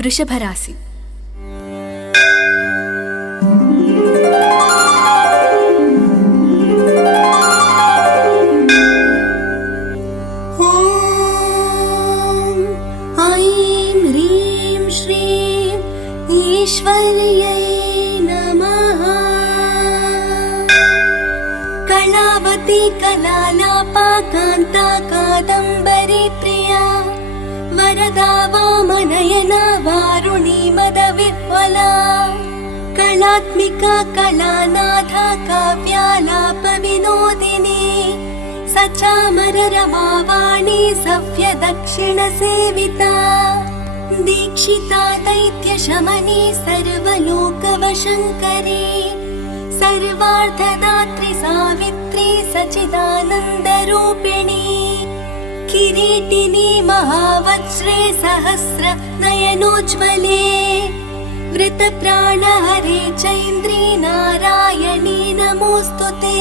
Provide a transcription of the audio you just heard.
ವೃಷಭ ರಾಶಿ. ಐಂ ಹ್ರೀಂ ಶ್ರೀಂ ಈಶ್ವರ್ಯೈ ನಮಃ. ಕಲಾವತಿ ಕಲಾಲಾಪ ಕಾಂತ ಕಾದಂಬರಿ ಪ್ರಿಯಾ ವರದಾ ವಾಮನಯನ ವಾರುಣಿ ಮದ ವಿಹ್ವಲ. ಕಲಾತ್ಮಿಕ ಕಲಾನಾಥ ಕಾವ್ಯಾಲಾಪ ವಿನೋದಿನಿ ಸಚಾಮರ ರಮಾವಾಣಿ ಸವ್ಯ ದಕ್ಷಿಣ ಸೇವಿತಾ. ದೀಕ್ಷಿತಾ ದೈತ್ಯ ಶಮನಿ ಸರ್ವಲೋಕವಶಂಕರಿ ಸರ್ವಾರ್ಥದಾತ್ರಿ ಸಾವಿತ್ರಿ ಸಚಿದಾನಂದ ರೂಪಿಣಿ. ಕಿರೀಟಿನಿ ಮಹಾವಜ್ರೆ ಸಹಸ್ರ ನಯನೋಜ್ವಲೆ ವೃತ ಪ್ರಾಣ ಹರೆ ಚೈಂದ್ರಿ ನಾರಾಯಣಿ ನಮೋಸ್ತುತೆ.